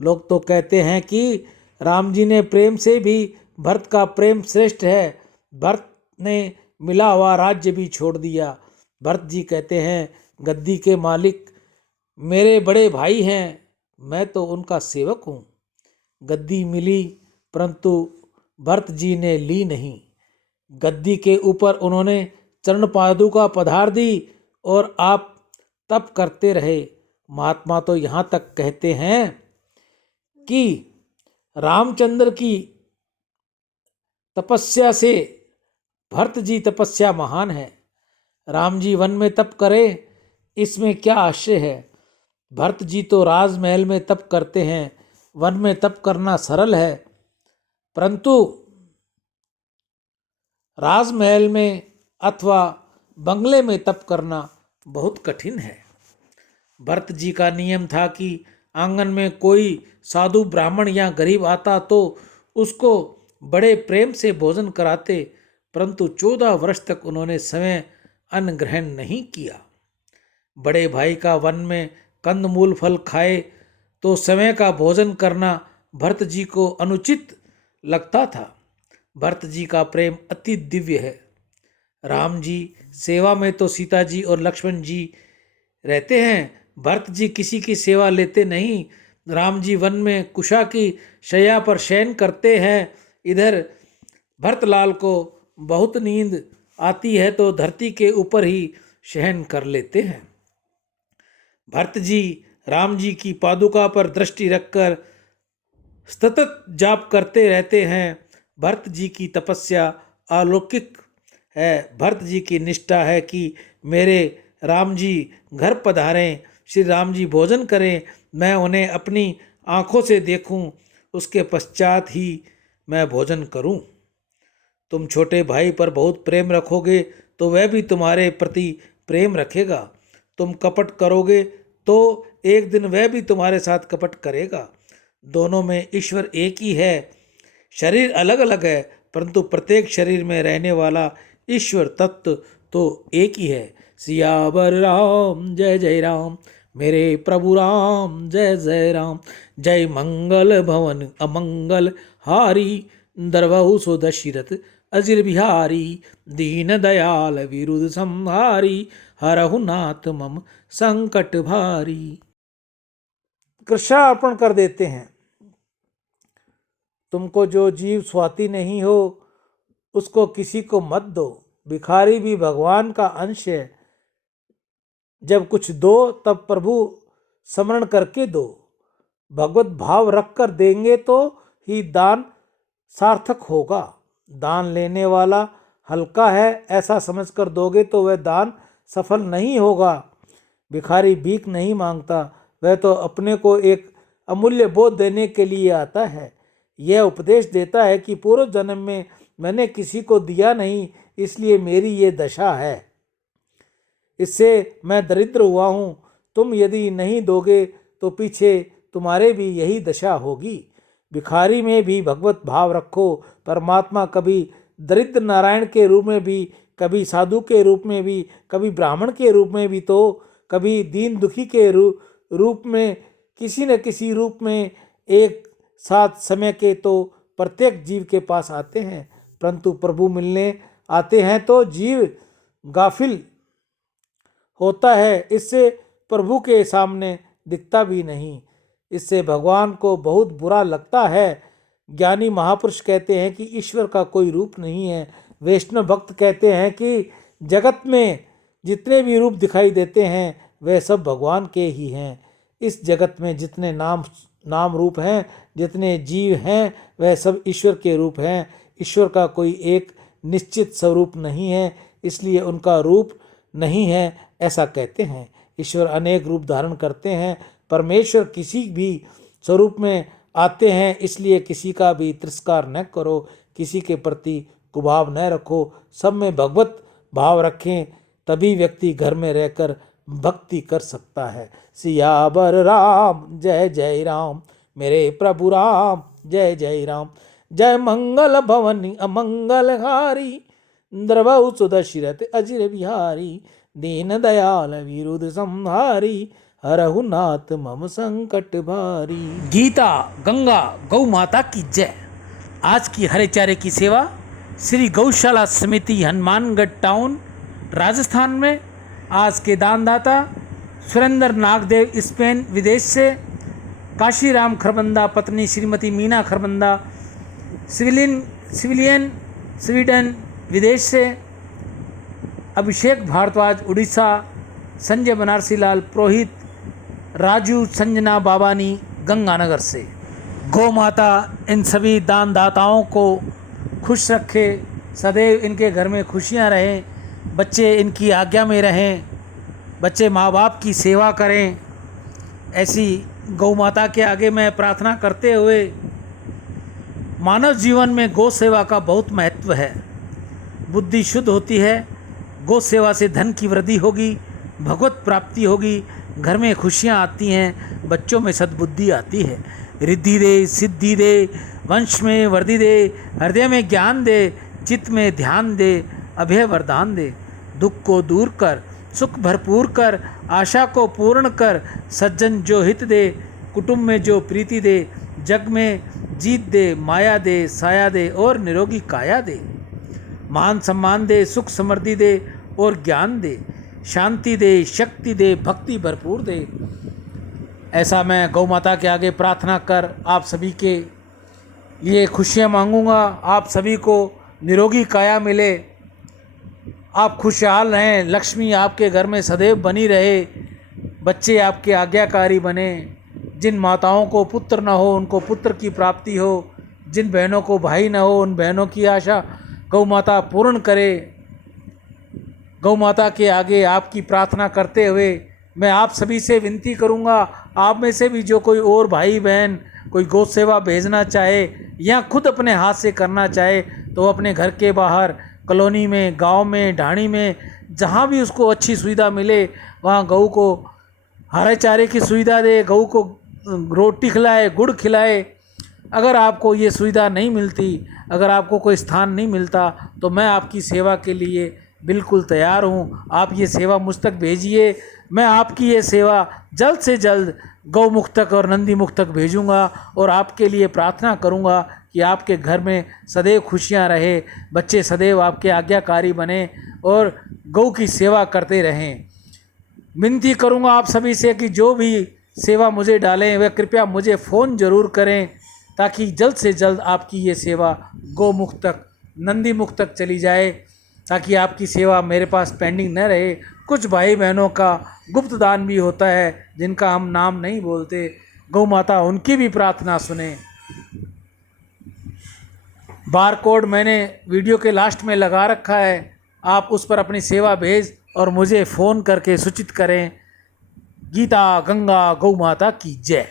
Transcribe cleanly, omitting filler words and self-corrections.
लोग तो कहते हैं कि राम जी ने प्रेम से भी भरत का प्रेम श्रेष्ठ है। भरत ने मिला हुआ राज्य भी छोड़ दिया। भरत जी कहते हैं गद्दी के मालिक मेरे बड़े भाई हैं, मैं तो उनका सेवक हूँ। गद्दी मिली परंतु भरत जी ने ली नहीं। गद्दी के ऊपर उन्होंने चरण पादुका पधार दी और आप तप करते रहे। महात्मा तो यहाँ तक कहते हैं कि रामचंद्र की तपस्या से भरत जी तपस्या महान है। राम जी वन में तप करें इसमें क्या आश्चर्य है। भरत जी तो राजमहल में तप करते हैं। वन में तप करना सरल है परंतु राजमहल में अथवा बंगले में तप करना बहुत कठिन है। भरत जी का नियम था कि आंगन में कोई साधु ब्राह्मण या गरीब आता तो उसको बड़े प्रेम से भोजन कराते, परंतु 14 वर्ष तक उन्होंने समय अन्न ग्रहण नहीं किया। बड़े भाई का वन में कंदमूल फल खाए तो समय का भोजन करना भरत जी को अनुचित लगता था। भरत जी का प्रेम अति दिव्य है। राम जी सेवा में तो सीता जी और लक्ष्मण जी रहते हैं। भरत जी किसी की सेवा लेते नहीं। राम जी वन में कुशा की शैया पर शयन करते हैं। इधर भरतलाल को बहुत नींद आती है तो धरती के ऊपर ही शयन कर लेते हैं। भरत जी राम जी की पादुका पर दृष्टि रखकर सतत जाप करते रहते हैं। भरत जी की तपस्या अलौकिक है। भरत जी की निष्ठा है कि मेरे राम जी घर पधारें, श्री राम जी भोजन करें, मैं उन्हें अपनी आँखों से देखूं, उसके पश्चात ही मैं भोजन करूं। तुम छोटे भाई पर बहुत प्रेम रखोगे तो वह भी तुम्हारे प्रति प्रेम रखेगा। तुम कपट करोगे तो एक दिन वह भी तुम्हारे साथ कपट करेगा। दोनों में ईश्वर एक ही है। शरीर अलग अलग है परंतु प्रत्येक शरीर में रहने वाला ईश्वर तत्व तो एक ही है। सियावर राम जय जय राम, मेरे प्रभु राम जय जय राम। जय मंगल भवन अमंगल हारी, दरबहु सो दशरथ अजिर बिहारी। दीन दयाल विरुद्ध संहारी, हरहु नाथ मम संकट भारी। कृष्णा अर्पण कर देते हैं। तुमको जो जीव स्वाति नहीं हो उसको किसी को मत दो। भिखारी भी भगवान का अंश है। जब कुछ दो तब प्रभु स्मरण करके दो। भगवत भाव रखकर देंगे तो ही दान सार्थक होगा। दान लेने वाला हल्का है ऐसा समझकर दोगे तो वह दान सफल नहीं होगा। भिखारी भीख नहीं मांगता, वह तो अपने को एक अमूल्य बोध देने के लिए आता है। यह उपदेश देता है कि पूर्व जन्म में मैंने किसी को दिया नहीं, इसलिए मेरी ये दशा है। इससे मैं दरिद्र हुआ हूँ। तुम यदि नहीं दोगे तो पीछे तुम्हारे भी यही दशा होगी। भिखारी में भी भगवत भाव रखो। परमात्मा कभी दरिद्र नारायण के रूप में भी, कभी साधु के रूप में भी, कभी ब्राह्मण के रूप में भी, तो कभी दीन दुखी के रूप में, किसी न किसी रूप में एक साथ समय के तो प्रत्येक जीव के पास आते हैं। परंतु प्रभु मिलने आते हैं तो जीव गाफिल होता है। इससे प्रभु के सामने दिखता भी नहीं। इससे भगवान को बहुत बुरा लगता है। ज्ञानी महापुरुष कहते हैं कि ईश्वर का कोई रूप नहीं है। वैष्णव भक्त कहते हैं कि जगत में जितने भी रूप दिखाई देते हैं वे सब भगवान के ही हैं। इस जगत में जितने नाम रूप हैं, जितने जीव हैं, वह सब ईश्वर के रूप हैं। ईश्वर का कोई एक निश्चित स्वरूप नहीं है, इसलिए उनका रूप नहीं है ऐसा कहते हैं। ईश्वर अनेक रूप धारण करते हैं। परमेश्वर किसी भी स्वरूप में आते हैं, इसलिए किसी का भी तिरस्कार न करो, किसी के प्रति कुभाव न रखो। सब में भगवत भाव रखें, तभी व्यक्ति घर में रहकर भक्ति कर सकता है। सियावर राम जय जय राम, मेरे प्रभु राम जय जय राम। जय मंगल भवन अमंगल हारी, द्रवहु सुदशरथ अजिर बिहारी। दीन दयाल विरुद्ध संहारी, हरहु नाथ मम संकट भारी। गीता गंगा गौ माता की जय। आज की हरे चारे की सेवा श्री गौशाला समिति हनुमानगढ़ टाउन राजस्थान में। आज के दानदाता सुरेंद्र नागदेव स्पेन विदेश से, काशीराम खरबंदा पत्नी श्रीमती मीना खरबंदा सिविलियन स्वीडन विदेश से, अभिषेक भारद्वाज उड़ीसा, संजय बनारसी लाल पुरोहित, राजू संजना बाबानी गंगानगर से। गौ माता इन सभी दानदाताओं को खुश रखे, सदैव इनके घर में खुशियां रहें, बच्चे इनकी आज्ञा में रहें, बच्चे माँ बाप की सेवा करें। ऐसी गौ माता के आगे मैं प्रार्थना करते हुए, मानव जीवन में गौ सेवा का बहुत महत्व है। बुद्धि शुद्ध होती है, गौ सेवा से धन की वृद्धि होगी, भगवत प्राप्ति होगी, घर में खुशियाँ आती हैं, बच्चों में सद्बुद्धि आती है। रिद्धि दे, सिद्धि दे, वंश में वृद्धि दे, हृदय में ज्ञान दे, चित्त में ध्यान दे, अभय वरदान दे। दुख को दूर कर, सुख भरपूर कर, आशा को पूर्ण कर, सज्जन जो हित दे, कुटुंब में जो प्रीति दे, जग में जीत दे, माया दे, साया दे और निरोगी काया दे। मान सम्मान दे, सुख समृद्धि दे और ज्ञान दे, शांति दे, शक्ति दे, भक्ति भरपूर दे। ऐसा मैं गौ माता के आगे प्रार्थना कर आप सभी के लिए खुशियाँ मांगूंगा। आप सभी को निरोगी काया मिले, आप खुशहाल रहें, लक्ष्मी आपके घर में सदैव बनी रहे, बच्चे आपके आज्ञाकारी बने। जिन माताओं को पुत्र न हो उनको पुत्र की प्राप्ति हो, जिन बहनों को भाई न हो उन बहनों की आशा गौ माता पूर्ण करे। गौ माता के आगे आपकी प्रार्थना करते हुए मैं आप सभी से विनती करूंगा, आप में से भी जो कोई और भाई बहन कोई गौ सेवा भेजना चाहे या खुद अपने हाथ से करना चाहे तो अपने घर के बाहर, कॉलोनी में, गांव में, ढाणी में, जहां भी उसको अच्छी सुविधा मिले वहां गऊ को हरे चारे की सुविधा दे, गऊ को रोटी खिलाए, गुड़ खिलाए। अगर आपको ये सुविधा नहीं मिलती, अगर आपको कोई स्थान नहीं मिलता तो मैं आपकी सेवा के लिए बिल्कुल तैयार हूँ। आप ये सेवा मुझ तक भेजिए, मैं आपकी ये सेवा जल्द से जल्द गौ मुख तक और नंदी मुख तक भेजूँगा और आपके लिए प्रार्थना करूँगा कि आपके घर में सदैव खुशियाँ रहे, बच्चे सदैव आपके आज्ञाकारी बने और गौ की सेवा करते रहें। विनती करूँगा आप सभी से कि जो भी सेवा मुझे डालें वह कृपया मुझे फ़ोन ज़रूर करें ताकि जल्द से जल्द आपकी ये सेवा गौ मुख तक, नंदी मुख तक चली जाए, ताकि आपकी सेवा मेरे पास पेंडिंग न रहे। कुछ भाई बहनों का गुप्त दान भी होता है जिनका हम नाम नहीं बोलते, गौ माता उनकी भी प्रार्थना सुने। बार कोड मैंने वीडियो के लास्ट में लगा रखा है, आप उस पर अपनी सेवा भेज और मुझे फ़ोन करके सूचित करें। गीता गंगा गौ माता की जय।